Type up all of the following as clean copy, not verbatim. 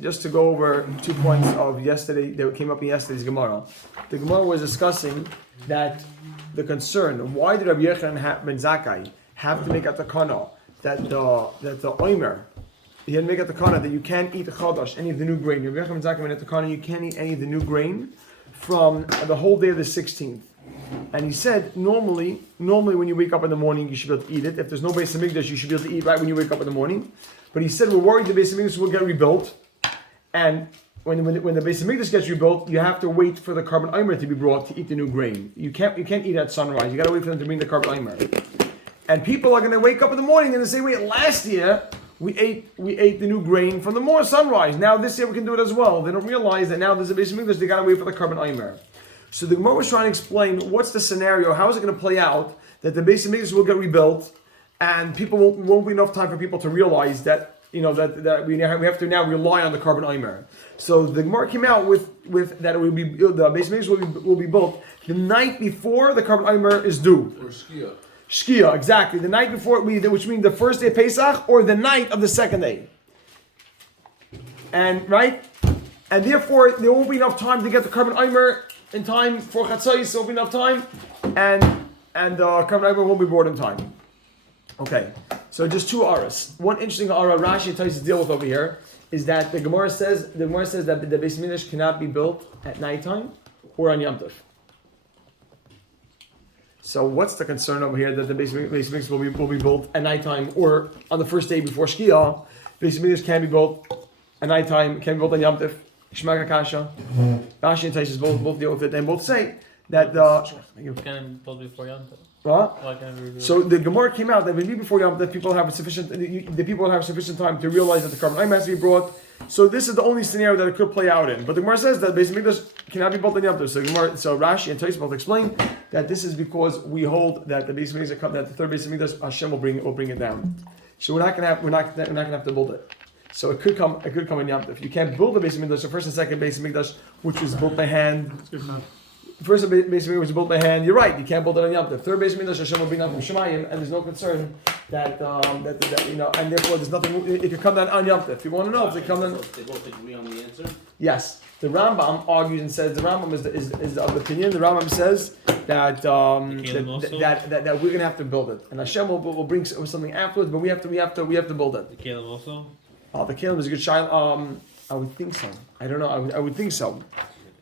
just to go over 2 points of yesterday that came up in yesterday's Gemara. The Gemara was discussing that the concern, why did Rabbi Yochanan ben Zakkai have to make a takana that the oimer, he had to make a takana that you can't eat the chadash, any of the new grain. Rabbi Yochanan ben Zakkai made a takana, you can't eat any of the new grain from the whole day of the 16th. And he said, normally when you wake up in the morning, you should be able to eat it. If there's no Beis Hamikdash, you should be able to eat right when you wake up in the morning. But he said, we're worried the Beis Hamikdash will get rebuilt. And when the Beis Hamikdash gets rebuilt, you have to wait for the carbon aimer to be brought to eat the new grain. You can't eat at sunrise. You got to wait for them to bring the carbon aimer. And people are going to wake up in the morning and say, wait, last year we ate the new grain from the sunrise. Now this year we can do it as well. They don't realize that now there's a Beis Hamikdash, they got to wait for the carbon aimer. So the Gemara was trying to explain what's the scenario, how is it going to play out that the Beis Hamikdash will get rebuilt, and people won't be enough time for people to realize that that we have to now rely on the carbon aimer. So the Gemara came out with that it will be the Beis Hamikdash will be built the night before the carbon aimer is due. Or Shkia. Shkia, exactly. The night before, which means the first day of Pesach or the night of the second day. And therefore there won't be enough time to get the carbon aimer in time for Chatzos, there won't be enough time, and carbon aimer won't be brought in time. Okay, so just two aras. One interesting ara Rashi tells us to deal with over here is that the Gemara says that the Beis Hamikdash cannot be built at nighttime or on Yom Tov. So what's the concern over here that the Beis Hamikdash will be built at nighttime or on the first day before Shkia? Beis Hamikdash can be built at nighttime, can be built on Yom Tov. Shema Kasha. Rashi and Taisus both deal with it and both say that Can build before Yom Tov. What? So the Gemara came out that maybe before Yom Tov people have sufficient time to realize that the carbon aimer has to be brought. So this is the only scenario that it could play out in. But the Gemara says that Beis Hamikdash cannot be built on Yom Tov. So Rashi and Taisus both explain that this is because we hold that the Beis Hamikdash, that the third Beis Hamikdash, Hashem will bring it down. So we're not gonna have to build it. So it could come in Yom Tov. You can't build the Beis Hamikdash, the first and second Beis Hamikdash, which was built by hand. The first Beis Hamikdash was built by hand. You're right. You can't build it on Yom Tov. Third Beis Hamikdash, Hashem will bring down from Shemayim, and there's no concern that and therefore there's nothing. It could come down on Yom Tov. If you want to know, if they come down, they both agree on the answer. Yes, the Rambam argues and says the Rambam is of the opinion. The Rambam says that that we're gonna have to build it, and Hashem will bring something afterwards, but we have to build it. The Caleb also. The Caleb is a good child. I would think so. I don't know. I would think so.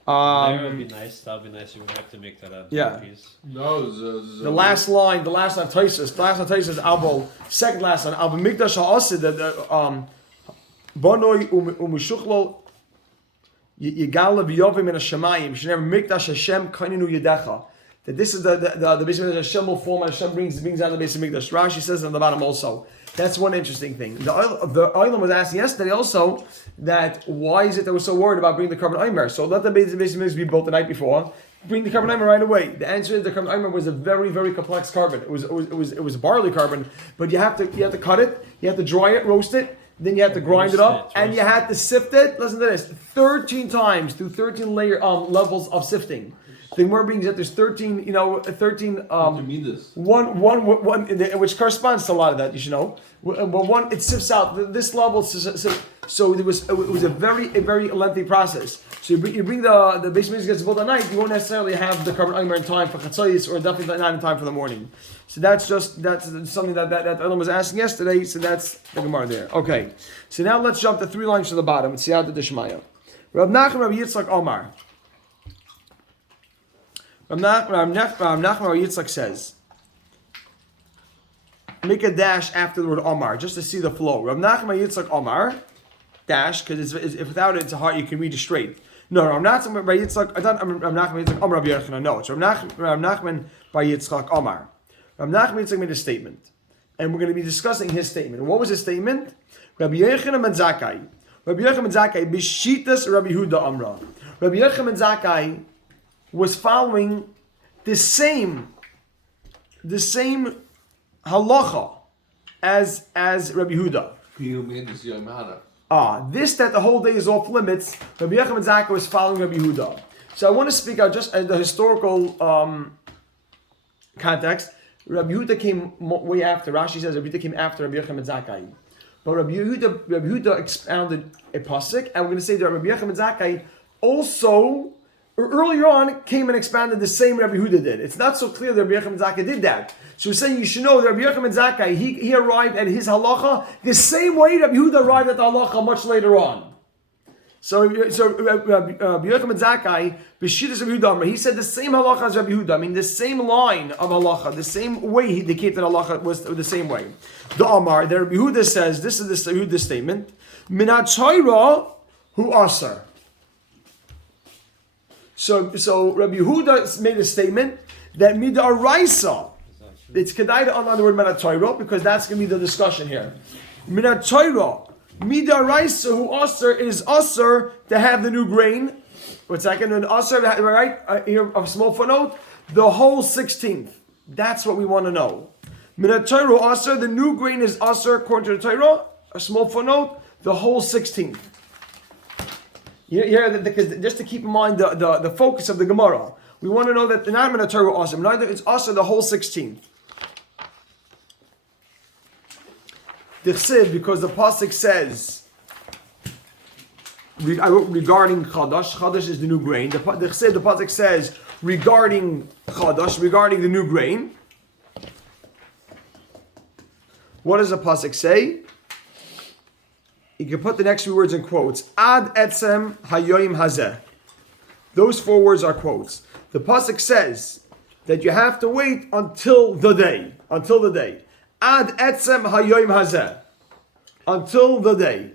That would be nice. That would be nice. You would have to make that up. Yeah. No, the last line Taisus, Abel, second last line, Abel Mikdash Ha'asid, Bonoi Umushuchlo Yigala V'yovim in Hashemayim, Shenever Mikdash Hashem Kaininu Yedecha. That this is the Beis Hamikdash Hashem will form and Hashem brings down the Beis Hamikdash. Rashi says on the bottom also. That's one interesting thing. The Olam was asking yesterday also that why is it that we're so worried about bringing the carbon aimer? So let the Beis Hamikdash be built the night before. Bring the carbon aimer right away. The answer is the carbon aimer was a very, very complex carbon. It was barley carbon, but you have to cut it, you have to dry it, roast it, then you have to grind it up, and you have to sift it. Listen to this: 13 times through 13 levels of sifting. The Gemara brings that there's 13, one, which corresponds to a lot of that, you should know. But one, it sifts out this level. So it was a very lengthy process. So you bring the Beis Hamikdash gets built at night, you won't necessarily have the carbon aimer in time for Chatzos, or definitely not in time for the morning. So that's something that Elam was asking yesterday. So that's the Gemara there. Okay. So now let's jump the 3 lines to the bottom and see out the Dishmaya. Rav Nachman Rav Yitzchak Omar. Rav Nachman Rav Yitzchak says, make a dash after the word Omar, just to see the flow. Rav Nachman Yitzchak Omar, dash, because if without it, it's hard, you can read it straight. No, Rav Nachman Bar Yitzchak, I thought Rav Nachman Yitzchak Omar Rabbi Yochanan. No, it's Rav Nachman Bar Yitzchak Omar. Rav Nachman Yitzchak made a statement, and we're going to be discussing his statement. What was his statement? Rabbi Yochanan ben Zakkai. Rabbi Yochanan ben Zakkai, Bishitas Rabbi Huda Amra. Rabbi Yochanan ben Zakkai was following the same halacha as Rabbi Huda. This that the whole day is off limits. Rabbi Yochanan ben Zakkai was following Rabbi Huda. So I want to speak out just the historical context. Rabbi Huda came way after. Rashi says Rabbi Huda came after Rabbi Yochanan ben Zakkai. But Rabbi Yehuda expounded a pasuk, and we're going to say that Rabbi Yochanan ben Zakkai also earlier on came and expanded the same Rabbi Yehuda did. It's not so clear that Rabbi Yochanan ben Zakkai did that. So we're saying you should know that Rabbi Yochanan ben Zakkai he arrived at his halacha the same way Rabbi Yehuda arrived at the halacha much later on. So Rabbi Yochanan ben Zakkai, B'shittas Rabbi Yehuda, he said the same halacha as Rabbi Yehuda. I mean the same line of halacha, the same way they came to the halacha was the same way. The Amar, that Rabbi Yehuda says, this is the Yehuda statement, Minat Torah hu asar. So Rabbi Yehuda made a statement that midaraisa. It's kedai to underline the word Minat Torah because that's going to be the discussion here. Minat Torah. Midaraisa who asr is asr to have the new grain. What's second? An asr, right? Here, a small footnote. The whole 16th. That's what we want to know. Minat Torah asr, the new grain is asr according to the Torah. A small footnote. The whole 16th. Because just to keep in mind the focus of the Gemara, we want to know that the not Minat Torah asr, neither it's asr the whole 16th. Because the pasuk says regarding Chadash. Chadash is the new grain. The pasuk says regarding Chadash, regarding the new grain. What does the pasuk say? You can put the next few words in quotes. Ad etzem hayoyim hazeh. Those 4 words are quotes. The pasuk says that you have to wait until the day. Until the day. Ad etzem hayoyim hazeh. Until the day.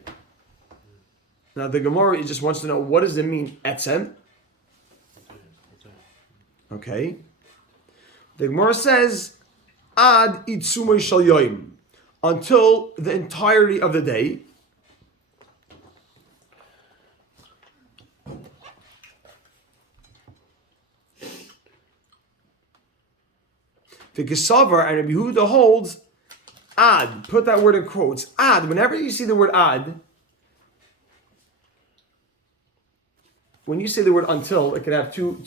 Now the Gemara just wants to know, what does it mean, etzem? Okay. The Gemara says, ad itzumay shal yoyim. Until the entirety of the day. The Gesavar and Rabbi Yehuda holds ad. Put that word in quotes. Ad. Whenever you see the word ad, when you say the word until, it can have two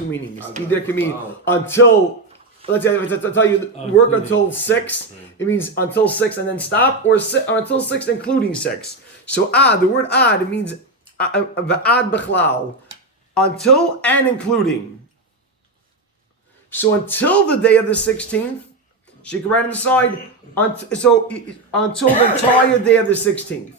meanings. Either it can mean until. Let's say if I tell you work until 6, it means until 6 and then stop, or until 6 including 6. So ad, the word ad, it means ad bechlal, until and including. So until the day of the 16th, she can write on the side, until the entire day of the 16th.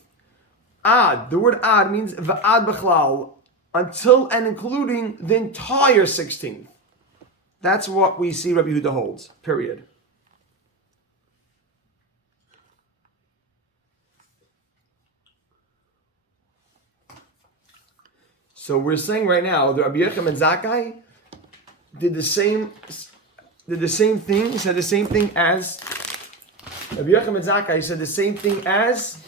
Ad, the word ad means v'ad bechlal, until and including the entire 16th. That's what we see Rabbi Yehuda holds, period. So we're saying right now, the Rabbi Yochanan ben Zakkai did the same thing, said the same thing as Rabbi Yochanan ben Zakkai said the same thing as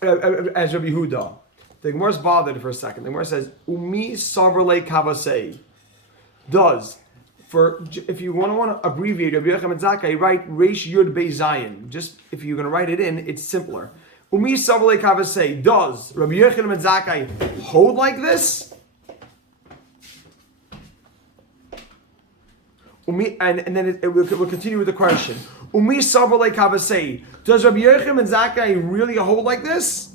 Rabbi Yehuda. The Gemara's bothered for a second. The Gemara says, Umi savrle kavasei. Does. If you want to abbreviate Rabbi Yochanan ben Zakkai, write Reish Yud Bei Zayin. Just if you're going to write it in, it's simpler. Umi savrle kavasei. Does Rabbi Yochanan ben Zakkai hold like this? And then we'll continue with the question. Umi savrle kavasei. Does Rabbi Yochanan ben Zakkai really hold like this?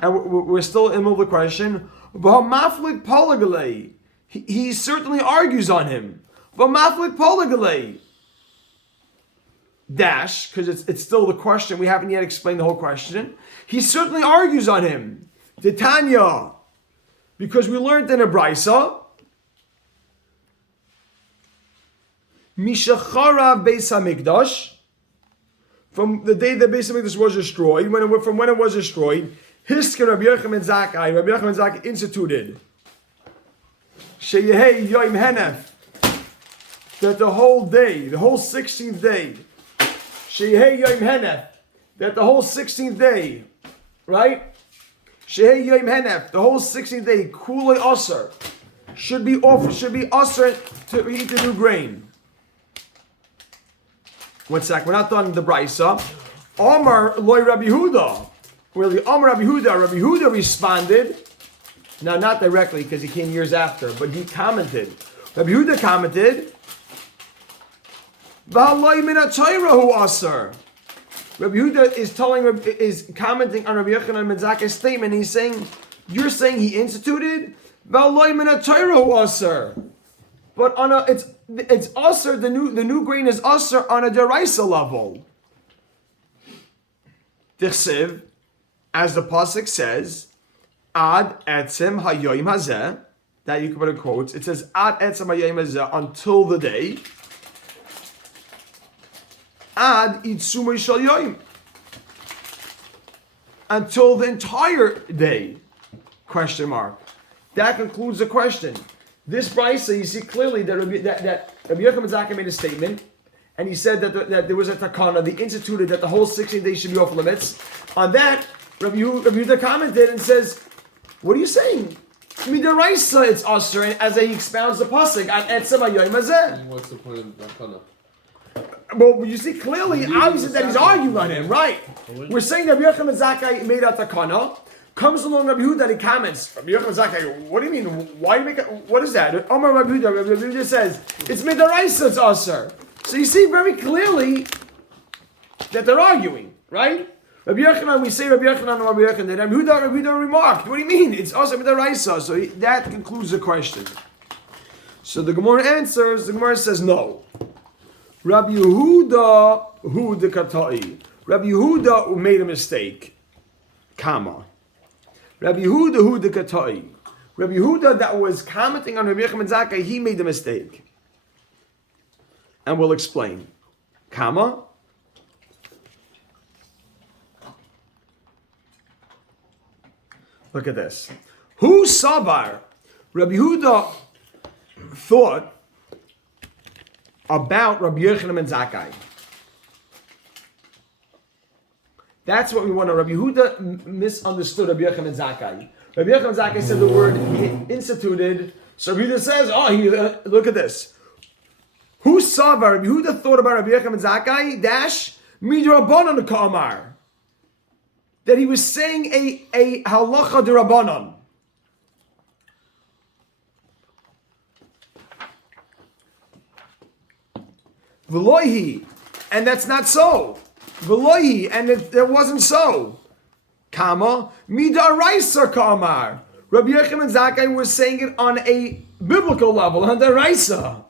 And we're still in the middle of the question. V'hamaflik polygalei. He certainly argues on him. V'hamaflik polygalei. Dash, because it's still the question. We haven't yet explained the whole question. He certainly argues on him. Titania. Because we learned in a brisa. Mishachara Beis HaMikdash. From the day that Beis HaMikdash was destroyed, from when it was destroyed, Hiskin Rabbi Yochanan ben Zakkai, Rabbi Yochanan ben Zakkai instituted Sheyehei Yoim Henef, that the whole day, the whole 16th day, Sheyehei Yoim Henef, that the whole 16th day, right? Sheyehei Yoim Henef, the whole 16th day, Kulei Osir, should be Osir to eat the new grain. 1 sec, we're not done with the brisa. Omar Loi Rabbi Yehuda. Well, the Amar Rabbi Yehuda responded, now not directly because he came years after, but he commented. Rabbi Yehuda commented, V'haloi min ha'Torah hu asar. Rabbi Yehuda is commenting on Rabbi Yochanan ben Zakkai's statement. He's saying, you're saying he instituted, but on it's usher. The new grain is usher on a deraisa level. Tichsiv, as the pasuk says, ad etzem hayoyim hazeh. That you can put in quotes. It says ad etzem hayoyim hazeh, until the day. Ad itzumay shal yoyim, until the entire day. Question mark. That concludes the question. This brisa, you see clearly that Rabbi Yochanan ben Zakkai made a statement, and he said that there was a takana, they instituted that the whole 60 days should be off limits. On that, Rabbi Yehuda commented and says, "What are you saying? Midaraisa, it's usher," and as he expounds the pasuk at etzem hayoyim hazeh. What's the point of the takana? Well, you see clearly, obviously, that he's arguing on him, right? We're saying that Rabbi Yochanan ben Zakkai made a takana. Comes along Rabbi Yehuda and he comments, Rabbi Yochanan ben Zakkai, what do you mean? Why you make it? What is that? Omar Rabbi Yehuda says, it's midaraisa, it's usher. So you see very clearly that they're arguing, right? Rabbi Yochanan, we say Rabbi Yochanan and Rabbi Yochanan. Rabbi Yehuda remarked, what do you mean? It's usher midaraisa. So that concludes the question. So the Gemara answers, the Gemara says no. Rabbi Yehuda, hu de katai. Rabbi Yehuda made a mistake. Comma. Rabbi Yehuda, hu de katai. Rabbi Yehuda that was commenting on Rabbi Yochanan ben Zakkai, he made the mistake. And we'll explain. Comma. Look at this. Who sabar? Rabbi Yehuda thought about Rabbi Yochanan ben Zakkai. That's what we want to. Rabbi Yehuda misunderstood Rabbi Yochanan ben Zakkai. Rabbi Yochanan ben Zakkai said the word instituted. So Rabbi Yehuda says, look at this. Who saw Rabbi Yehuda thought about Rabbi Yochanan ben Zakkai, dash, midrabanan ka'amar. That he was saying a halacha d'Rabbanan. V'loihi, and that's not so. V'loihi, and it wasn't so. Kama, midaraisa ka'amar. Rabbi Yochanan ben Zakkai was saying it on a biblical level, on daraisa.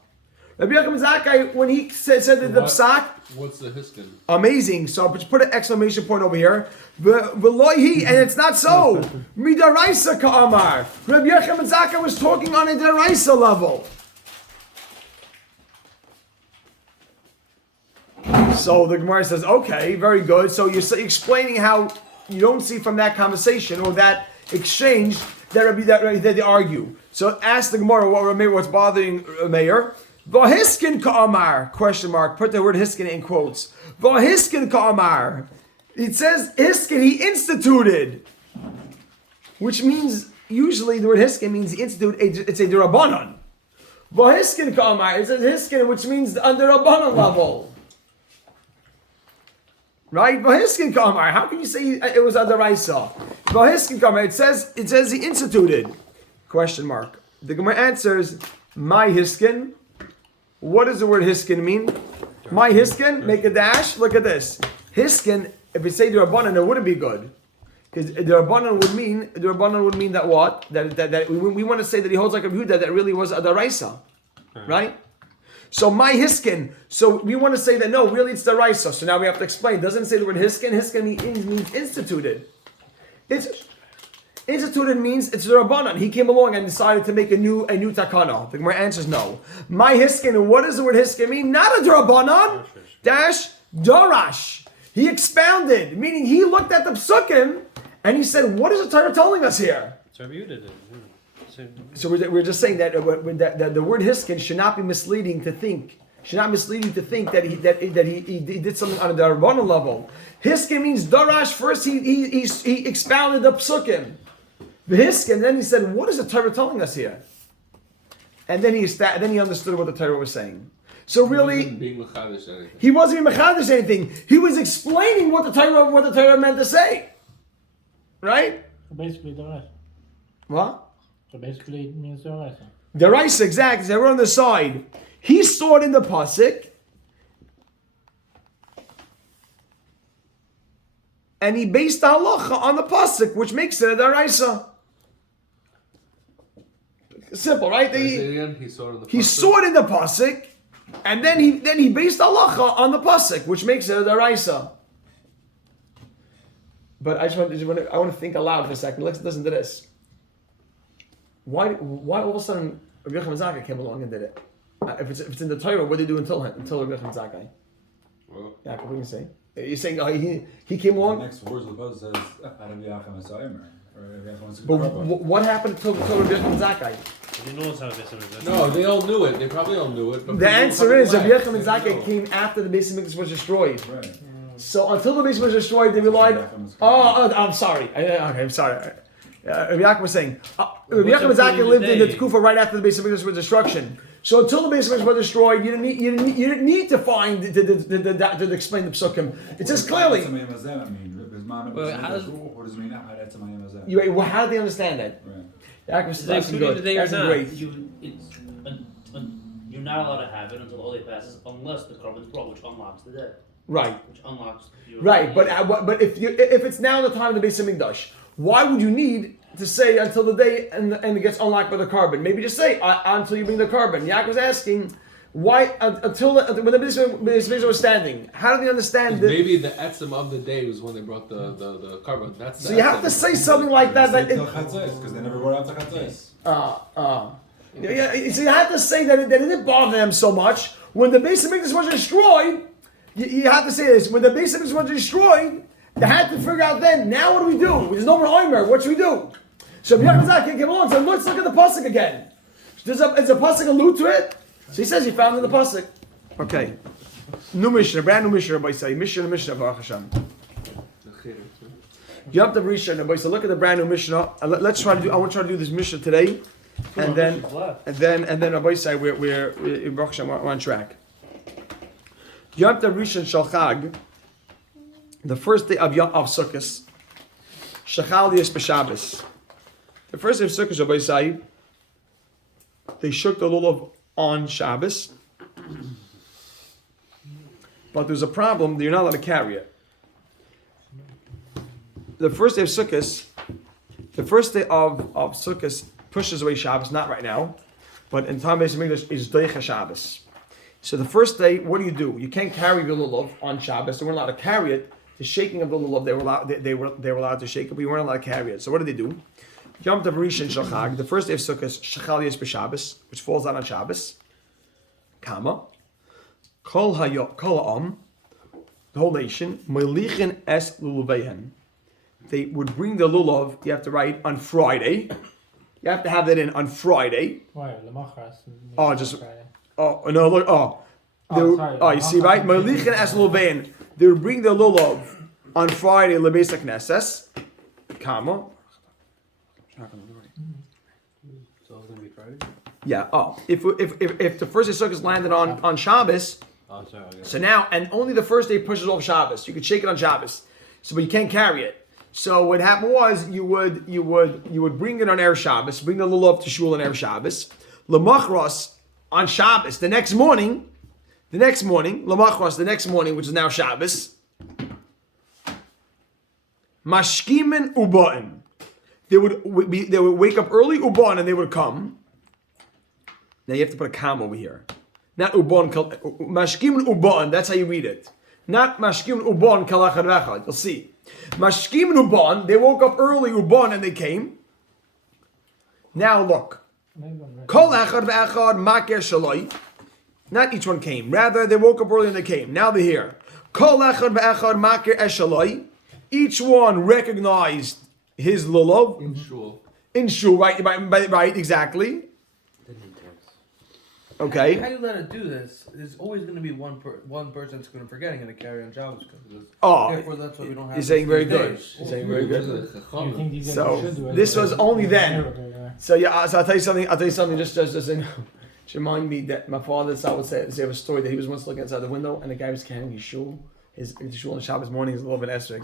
Rabbi Yochanan ben Zakkai, when he said that the psak. What's the hiskin? Amazing. So I'll put an exclamation point over here. V'loihi, and it's not so. Midaraisa ka'amar. Rabbi Yochanan ben Zakkai was talking on a daraisa level. So the Gemara says, okay, very good. So you're explaining how you don't see from that conversation or that exchange that they argue. So ask the Gemara what's bothering Meir. V'hiskin ka'amar, question mark. Put the word hiskin in quotes. V'hiskin ka'amar. It says hiskin, he instituted. Which means, usually the word hiskin means institute, it's a derabanan. V'hiskin ka'amar, it says hiskin, which means on the rabbanan level. Right? V'hiskin ka'amar. How can you say it was under Raisa? V'hiskin ka'amar. It says he instituted. Question mark. The Gemara answers, my hiskin. What does the word hiskin mean? My hiskin, make a dash. Look at this. Hiskin, if we say the Rabbanan, it wouldn't be good. Because the Rabbanan would mean that what? That we want to say that he holds like a Yehuda that really was a daraisa. Right? So my hiskin. So we want to say that no, really it's daraisa. So now we have to explain. It doesn't say the word hiskin. Hiskin means instituted. Instituted means it's the Rabbanan. He came along and decided to make a new takana. The Gemara answers no. My hiskin. What does the word hiskin mean? Not a Rabbanan. Dash darash. He expounded, meaning he looked at the psukim and he said, "What is the Torah telling us here?" So you did it. So we're just saying that the word hiskin should not be misleading to think. Should not misleading to think that he did something on a Rabbanan level. Hiskin means darash. First he expounded the psukim. The hiskin, then he said, "What is the Torah telling us here?" And then he understood what the Torah was saying. So really, he wasn't being mechadish anything. He was explaining what the Torah meant to say. Right? Basically, the rest. What? So basically, it means the rest. The rice, exactly. They were on the side. He saw it in the pasuk. and he based the halacha on the pasuk, which makes it a daraisa. Simple, right? He saw it in the He saw it in the pasuk, and then he based halacha on the pasuk, which makes it a daraisa. But I want to think aloud for a second. Let's listen to this. Why all of a sudden Rabbi Yochanan Zakkai came along and did it? If it's in the Torah, what did they do until Rabbi Yochanan Zakkai? Well, Yeah, what are you saying? You're saying he came along. The next words of the post says But what happened until Rabbi Yochanan Zakkai? You know what's how this is. no, they all knew it. They probably all knew it. But The answer is Rabbi Rabbi Yochanan Zakkai came after the Beis Hamikdash was destroyed. Right. So until the Beis Hamikdash was destroyed, they relied. I'm sorry. I'm sorry. Rabbi Yaakov was saying Rabbi Yochanan Zakkai lived in the Tkufa right after the Beis Hamikdash was destruction. So until the Beis Hamikdash was destroyed, you didn't need to find to explain the psukim. It says clearly. How do they understand that? Yaakov says that's good. That's great. You're not allowed to have it until the Holy passes, unless the carbon's brought, which unlocks the dead. Right. Which unlocks. Right, but if it's now the time of the Beis Hamikdash, why would you need to say until the day and it gets unlocked by the carbon? Maybe just say until you bring the carbon. Yaakov's asking why until when the Beis Hamikdash was standing. How do they understand? Maybe the etzem of the day was when they brought the carbon. That's So you have to say something like that. Because they never brought out the chatzos. Yeah, so you have to say that it didn't bother them so much when the Beis Hamikdash was destroyed. You have to say this: when the Beis Hamikdash was destroyed, they had to figure out then. Now what do we do? There's no more Omer. What should we do? So Rabbi Yochanan Zakkai came along and said, "Let's look at the pasuk again." Is a pasuk allude to it? So he says he found in the pasuk. Okay, new Mishnah, brand new Mishnah. Rabbi say Mishnah, Baruch Hashem. Yom Tov Rishon. Rabbi say, look at the brand new Mishnah. Let's try to do. I want to try to do this Mishnah today, and then Rabbi say we're in Baruch Hashem, we're on track. Yom Tov Rishon Shal Chag, the first day of Sukkot, Shachal Yis B'Shabbos. The first day of Sukkot, Rabbi say, they shook the lulav on Shabbos, but there's a problem. You're not allowed to carry it. The first day of Sukkot, pushes away Shabbos. Not right now, but in time of Beis Hamikdash is Deicha Shabbos. So the first day, what do? You can't carry the lulav on Shabbos. They weren't allowed to carry it. The shaking of the lulav, they were allowed to shake it, but you weren't allowed to carry it. So what did they do? Yom Tov Rishon Shel Chag, the first day of Sukkot, Shachal Yis B'Shabbos, which falls out on Shabbos. Kama, Kol Ha'am, the whole nation, Melichin Es Luluveihen. They would bring the lulav. You have to write on Friday. You have to have that in on Friday. Why? Lemachras. Oh, just. Oh no! Look! Sorry. You see, right? Melichin Es Luluveihen. They would bring the lulav on Friday. Lebeis HaKnesses. Kama. So it's gonna be Friday. Yeah. Oh, if the first day Sukkot landed on Shabbos, so now and only the first day pushes off Shabbos. You could shake it on Shabbos, but you can't carry it. So what happened was you would bring it on Erev Shabbos, bring the lulav to shul on Erev Shabbos, lemachros on Shabbos the next morning, lemachros the next morning, which is now Shabbos. Mashkimin ubain. They would wake up early, uban, and they would come. Now you have to put a comma over here. Not uban, mashkim uban, that's how you read it. Not mashkim uban kalachad v'achad. You'll see. Mashkim uban, they woke up early, uban, and they came. Now look. Kol echad v'achad maker shaloi. Not each one came. Rather, they woke up early and they came. Now they're here. Kol echad v'achad maker eshaloi. Each one recognized his lulav in shul, right, exactly. Okay. How do you let it do this? There's always going to be one person that's going to forgetting and to carry on Shabbos. Therefore, that's why we don't have. You're saying very good. days. You're saying very good. You think these guys So should do it? this was only then. So yeah, so I'll tell you something. Just remind me that my father would say a story that he was once looking outside the window and the guy was carrying his shul. His shul on Shabbos morning is a little bit esrog,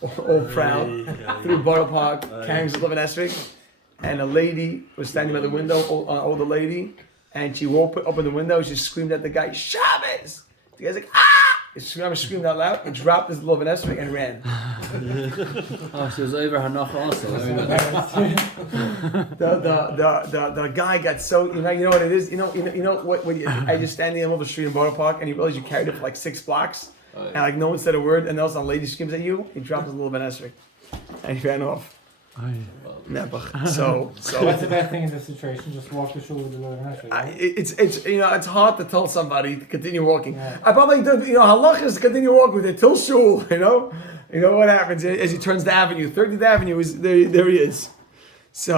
all proud through Borough Park, carrying his little bit esrog, and a lady was standing by the window, older lady, and she opened the window. She screamed at the guy, "Shabbos!" The guy's like, "Ah!" He screamed out loud. He dropped his little bit esrog and ran. Oh, she was over Hanoch also. The guy got so you know what it is. You know what when I just standing in the middle of the street in Borough Park and you realize you carried it for like 6 blocks and like no one said a word and then also a lady screams at you. He dropped his little Ben Esrik and he ran off. So What's the best thing in this situation? Just walk the shul with the Lord and right? it's it's hard to tell somebody to continue walking. Yeah. I probably do, halach is to continue walking with it till shul. You know what happens as he turns the avenue. 30th Avenue is there he is. So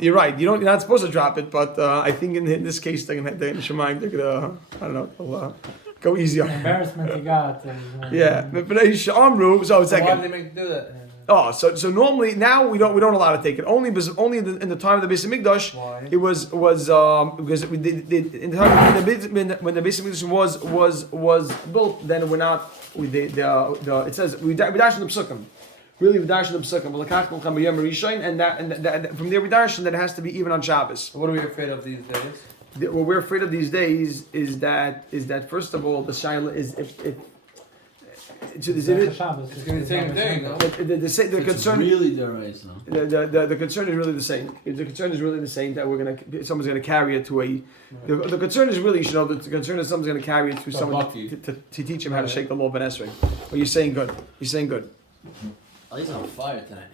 you're right. You're not supposed to drop it, but I think in this case they're gonna I don't know. They'll, go easy on him. Embarrassment you got. Yeah, but so it's like. Why did they make you do that? Oh, so normally now we don't allow to take it only in the time of the Beis Hamikdash. Why? It was because we did in the time when the Beis Hamikdash was built, then we're not it says we dash in the psukim. Really, we dash in the psukim. And that from there we dash, and that it has to be even on Shabbos. What are we afraid of these days? What we're afraid of these days is that first of all the shaila is if It's going to be the same thing, no? the concern really derails, no? the concern is really the same. The concern is really the same that someone's gonna carry it to a. The concern is really the concern is someone's gonna carry it to someone to teach him how to shake the law of Ben Esrei. But you're saying good. You're saying good. Oh, he's on fire tonight.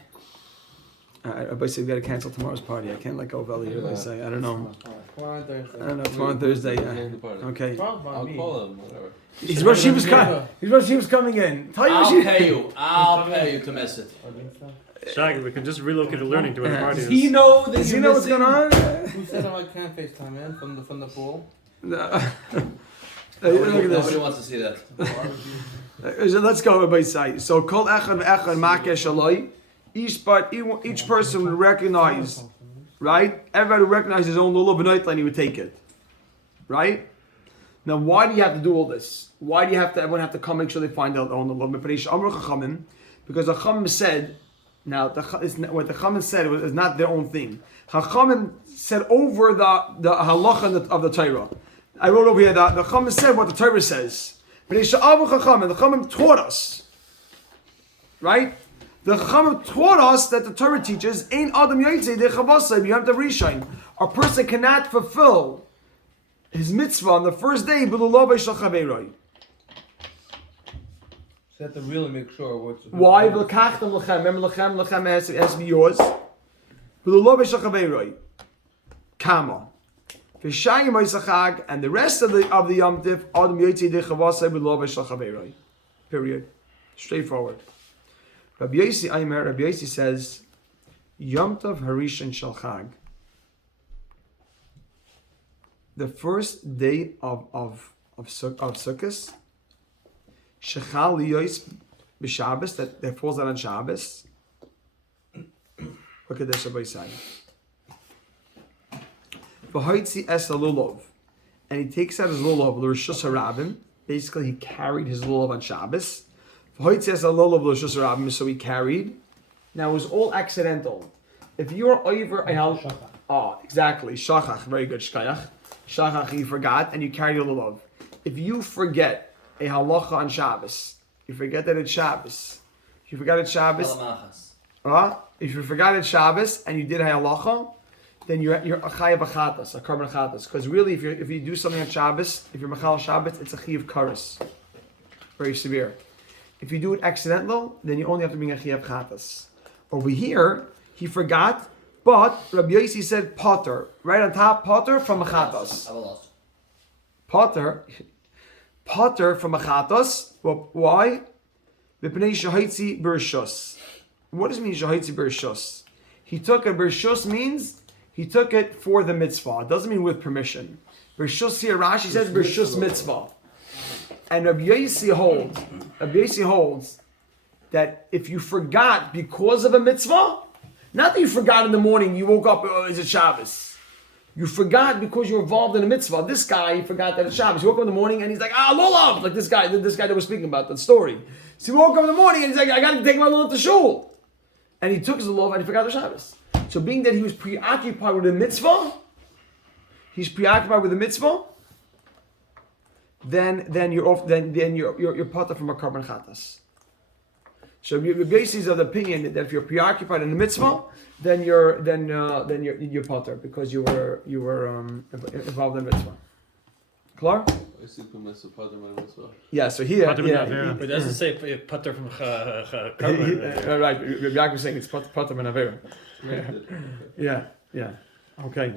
Everybody say we gotta cancel tomorrow's party. I can't let go of Ellie. Everybody say I don't know. Tomorrow on Thursday. I don't know. Tomorrow on Thursday. Okay. I'll call him. Whatever. He's what she was coming. He's what she was coming in. Tell you what I'll pay you. I'll pay you to miss it. Shaggy, we can just relocate the learning to where the party is. He know that Does he know what's going on? Who said I can't FaceTime, man? From the pool? Look at this. Nobody wants to see that. So let's go by side. So kol echad ve'echad makesh aloi. Each person would recognize, right? Everybody would recognize his own lulav and he would take it, right? Now, why do you have to do all this? Why do everyone have to come make sure they find out their own lulav? Because the Chachamim said, now what the Chachamim said is not their own thing. Chachamim said over the halacha of the Torah. I wrote over here that the Chachamim said what the Torah says. But the Chachamim taught us, right? The Chachamim taught us that the Torah teaches, "Ein Adam Yotzei Dechavasai B'Yom Tov Rishon." A person cannot fulfill his mitzvah on the first day, b'lulav shel chaveroi. So you have to really make sure what's. Why? V'lekachtem lechem. Remember lechem has to be yours. B'lulav shel chaveroi. Kama. V'shayim ha'isachag, and the rest of the Yom Tiv, Adam Yotzei Dechavasai b'lulav shel chaveroi. Period. Straightforward. Rabbi Yossi says, Yom Tov Harishon Shel Chag. The first day of Sukkot, Shechal Liyos b'Shabbos, that falls out on Shabbos. Look at this, Rabbi Yossi. V'hoitzi es lulav, and he takes out his lulav l'rishus harabim. Basically, he carried his lulav on Shabbos. So he carried. Now it was all accidental. If you are over a exactly, shachach, very good, shkayach. Shachach, you forgot and you carried your lulav. If you forget a halacha on Shabbos, you forget that it's Shabbos. If you forgot it's Shabbos, if you forgot it's Shabbos and you did a halacha, then you're a chayav achatas, a carbon achatas. Because really, if you do something on Shabbos, if you're machal Shabbos, it's a chayav karas, very severe. If you do it accidental, then you only have to bring a chiyav chatas. Over here, he forgot, but Rabbi Yossi said potter. Right on top, potter from a chatas. Potter from a chatas. Well, why? B'pnei shahitzi b'rishus. What does it mean shahitzi b'rishus? He took a b'rishus means he took it for the mitzvah. It doesn't mean with permission. B'rishus here, Rashi says b'rishus mitzvah. And Rabbi Yossi holds that if you forgot because of a mitzvah, not that you forgot in the morning, you woke up, is it Shabbos? You forgot because you're involved in a mitzvah. This guy, he forgot that it's Shabbos. He woke up in the morning and he's like, lulav, like this guy that we're speaking about, that story. So he woke up in the morning and he's like, I got to take my lulav to shul. And he took his lulav and he forgot the Shabbos. So being that he was preoccupied with the mitzvah, then you're off. Then you're potter from a carbon chatas. So Yossi is of the opinion that if you're preoccupied in the mitzvah, then you're potter because you were involved in the mitzvah. Klar? Yeah. So here, But it doesn't say putter from carbon. right. Yaakov is saying it's potter ben avera. Yeah. Okay.